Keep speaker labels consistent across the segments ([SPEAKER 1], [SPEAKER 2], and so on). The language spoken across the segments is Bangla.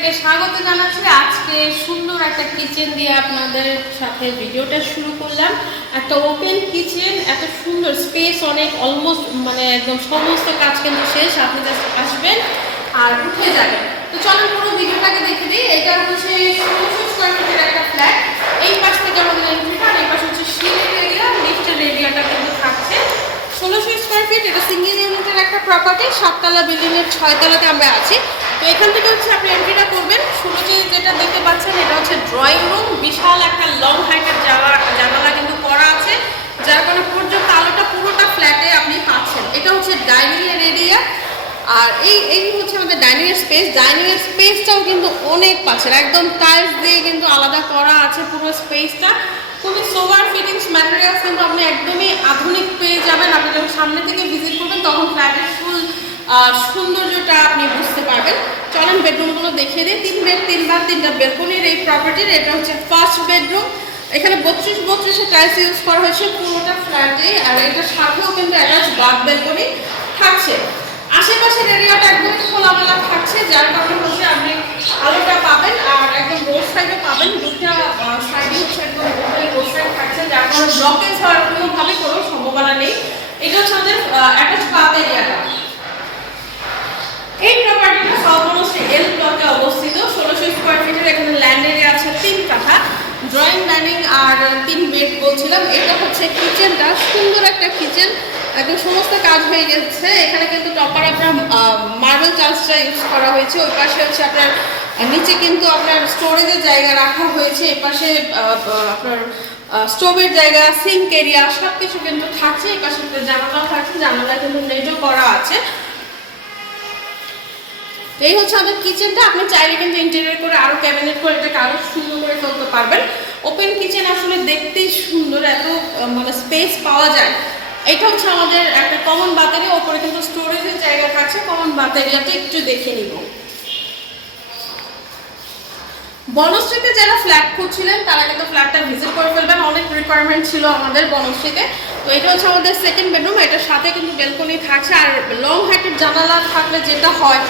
[SPEAKER 1] সবাইকে স্বাগত জানাচ্ছি। আজকে সুন্দর একটা কিচেন দিয়ে আপনাদের সাথে ভিডিওটা শুরু করলাম। একটা ওপেন কিচেন এত সুন্দর স্পেস অনেক অলমোস্ট মানে একদম সমস্ত কাজ কিন্তু শেষ। আপনি আসবেন আর উঠে যাবেন। তো চলেন পুরো ভিডিওটাকে দেখে দিই। এটা হচ্ছে ষোলোশো স্কোয়ার ফিটের একটা ফ্ল্যাট এই পাশ থেকে আমাদের এন্ট্রিটা এই পাশে হচ্ছে সিঁড়ির এরিয়া লিফটের এরিয়াটা কিন্তু থাকছে। ষোলোশো স্কোয়ার ফিট এটা সিঙ্গেল ইউনিটের একটা প্রপার্টি সাততলা বিল্ডিংয়ের ছয়তলাতে আমরা আছি। তো এখান থেকে হচ্ছে আপনি এন্ট্রিটা করবেন। শুরুতে যেটা দেখতে পাচ্ছেন, এটা হচ্ছে ড্রয়িং রুম বিশাল একটা লং হাইটের যাওয়া জানালা কিন্তু করা আছে, যার কারণে পর্যন্ত আলোটা পুরোটা ফ্ল্যাটে আপনি পাচ্ছেন। এটা হচ্ছে ডাইনিং এর এরিয়া আর এই এই হচ্ছে আমাদের ডাইনিং এর স্পেস ডাইনিং এর স্পেসটাও কিন্তু অনেক পাচ্ছেন। একদম টাইলস দিয়ে কিন্তু আলাদা করা আছে পুরো স্পেসটা খুবই সোভার ফিটিংস ম্যাটেরিয়ালস কিন্তু আপনি একদমই আধুনিক পেয়ে যাবেন। আপনি যখন সামনে থেকে ভিজিট করবেন, তখন ফ্ল্যাটের ফুল সৌন্দর্যটা আপনি বুঝতে পারবেন চলেন বেডরুমগুলো দেখিয়ে দিই। তিন বেড তিন বার তিনটা বেলকনির এই প্রপার্টির এটা হচ্ছে ফার্স্ট বেডরুম এখানে বত্রিশ, বত্রিশে টাইলস ইউজ করা হয়েছে পুরোটা ফ্ল্যাটে আর এটার সাথেও কিন্তু অ্যাটাচ বাথ বেলকনি থাকছে। আশেপাশের এরিয়াটা একদম খোলামেলা থাকছে। যার কারণে হচ্ছে আপনি আলোটা পাবেন আর একদম রোড সাইডে পাবেন। দুটা সাইডে হচ্ছে একদম রোড সাইড থাকছে। যার কারণে ব্লকেজ হওয়ার কোনোভাবে কোনো সম্ভাবনা নেই। এটা হচ্ছে আমাদের অ্যাটাচ বাথ এরিয়াটা ব্লকে অবস্থিত। ষোলোশো স্কোয়ার ফিটের এখানে ল্যান্ড আছে তিন ড্রয়িং ডাইনিং আর তিন বেড বলছিলাম। এটা হচ্ছে কিচেনটা সুন্দর একটা কিচেন একদম সমস্ত কাজ হয়ে গেছে। এখানে কিন্তু টপার আপনার মার্বেল চার্জটা ইউজ করা হয়েছে। ওই পাশে হচ্ছে আপনার নিচে কিন্তু আপনার স্টোরেজের জায়গা রাখা হয়েছে। এ আপনার স্টোভের জায়গা সিঙ্ক এরিয়া সব কিন্তু থাকছে। এই পাশে জানালাও থাকছে। জানালা কিন্তু নেটও করা আছে। এই হচ্ছে আমাদের কিচেনটা আপনি চাইলে কিন্তু ইন্টেরিয়র করে আরও ক্যাবিনেট করে এটাকে আরও সুন্দর করে ফেলতে পারবেন। ওপেন কিচেন আসলে দেখতেই সুন্দর, এত মানে স্পেস পাওয়া যায়। এটা হচ্ছে আমাদের একটা কমন বাতারি, ওপরে কিন্তু স্টোরেজের জায়গা থাকছে কমন বাতারিটা একটু দেখে নিব। বনশ্রীতে যারা ফ্ল্যাট খুঁজছিলেন, তারা কিন্তু ফ্ল্যাটটা ভিজিট করে ফেলবেন। অনেক রিকোয়ারমেন্ট ছিল আমাদের বনশ্রীতে। তো এটা হচ্ছে আমাদের সেকেন্ড বেডরুম এটার সাথে কিন্তু বেলকনি থাকছে। আর লং হাইটের জানালা থাকলে যেটা হয়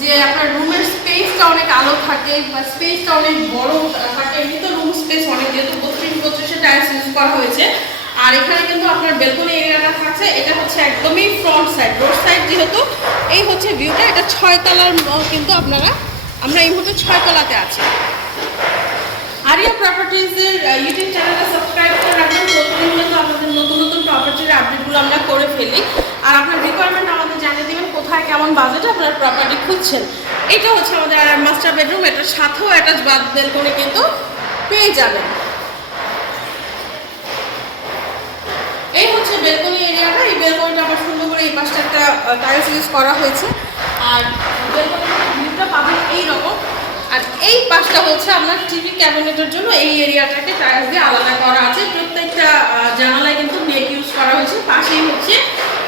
[SPEAKER 1] যে আপনার রুমের স্পেসটা অনেক আলো থাকে, বা স্পেসটা অনেক বড় থাকে এমনি তো রুম স্পেস অনেক, যেহেতু বত্রিশ বত্রিশে টাইলস ইউজ করা হয়েছে। আর এখানে কিন্তু আপনার বেলকনি এরিয়াটা থাকছে। এটা হচ্ছে একদমই ফ্রন্ট সাইড রোড সাইড যেহেতু, এই হচ্ছে ভিউটা এটা ছয়তলার কিন্তু আপনারা, আমরা এই মুহূর্তে ছয়তলাতে আছি। ইউটিউব চ্যানেলটা সাবস্ক্রাইব করে কিন্তু আমাদের নতুন নতুন প্রপার্টির আপডেটগুলো আমরা করে ফেলি। আর আপনার রিকোয়ারমেন্ট আমাদের জানিয়ে দেবেন কোথায় কেমন বাজেটে আপনার প্রপার্টি খুঁজছেন। এটা হচ্ছে আমাদের মাস্টার বেডরুম এটার সাথেও অ্যাটাচ বাদ বেলকনি কিন্তু পেয়ে যাবেন। এই হচ্ছে বেলকনি এরিয়াটা এই বেলকনিটা আবার সুন্দর এই পাশটা একটা ইউজ করা হয়েছে। আর বেলকনির ভিউটা পাবেন এই রকম আর এই পাশটা হচ্ছে আপনার টিভি ক্যাবিনেটের জন্য এই এরিয়াটাকে টাইলস দিয়ে আলাদা করা আছে। প্রত্যেকটা জানালায় কিন্তু নেট ইউজ করা হয়েছে। পাশেই হচ্ছে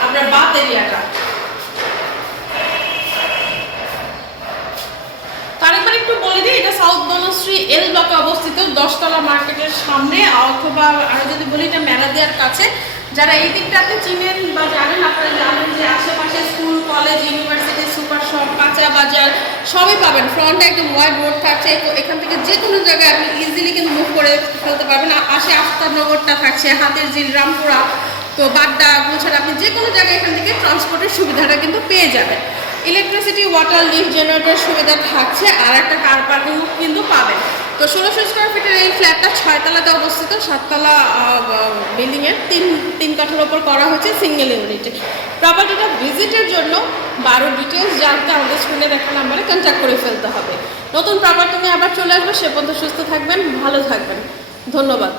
[SPEAKER 1] আপনার বাথ এরিয়াটা তারপরে একটু বলে দিই, এটা সাউথ বনশ্রী এল ব্লকে অবস্থিত। দশতলা মার্কেটের সামনে অথবা আরও যদি বলি, এটা মেলাদিয়ার কাছে। যারা এই দিকটাতে চিনেন বা জানেন, আপনারা কাঁচা বাজার, সবই পাবেন। ফ্রন্টে একদম ওয়াইড রোড থাকছে, তো এখান থেকে যে কোনো জায়গায় আপনি ইজিলি কিন্তু মুভ করে ফেলতে পারবেন। আর পাশে আফতাবনগরটা থাকছে, হাতের জিল রামপুরা, তো বাড্ডা, গুলশান, আপনি যে কোনো জায়গায় এখান থেকে ট্রান্সপোর্টের সুবিধাটা কিন্তু পেয়ে যাবেন। ইলেকট্রিসিটি ওয়াটার লিফট জেনারেটর সুবিধা থাকছে, আর একটা কার পার্কিং কিন্তু পাবেন। তো ষোলোশো স্কোয়ার ফিটের এই ফ্ল্যাটটা ছয়তলাতে অবস্থিত, সাততলা বিল্ডিংয়ের তিন তিন কাঠার ওপর করা হচ্ছে সিঙ্গেল ইউনিটে প্রপার্টিটা ভিজিটের জন্য বারো ডিটেলস জানতে আমাদের স্ক্রিনে একটা নাম্বারে কন্ট্যাক্ট করে ফেলতে হবে। নতুন প্রপার্টি নিয়ে আবার চলে আসবে, সে পর্যন্ত সুস্থ থাকবেন, ভালো থাকবেন। ধন্যবাদ।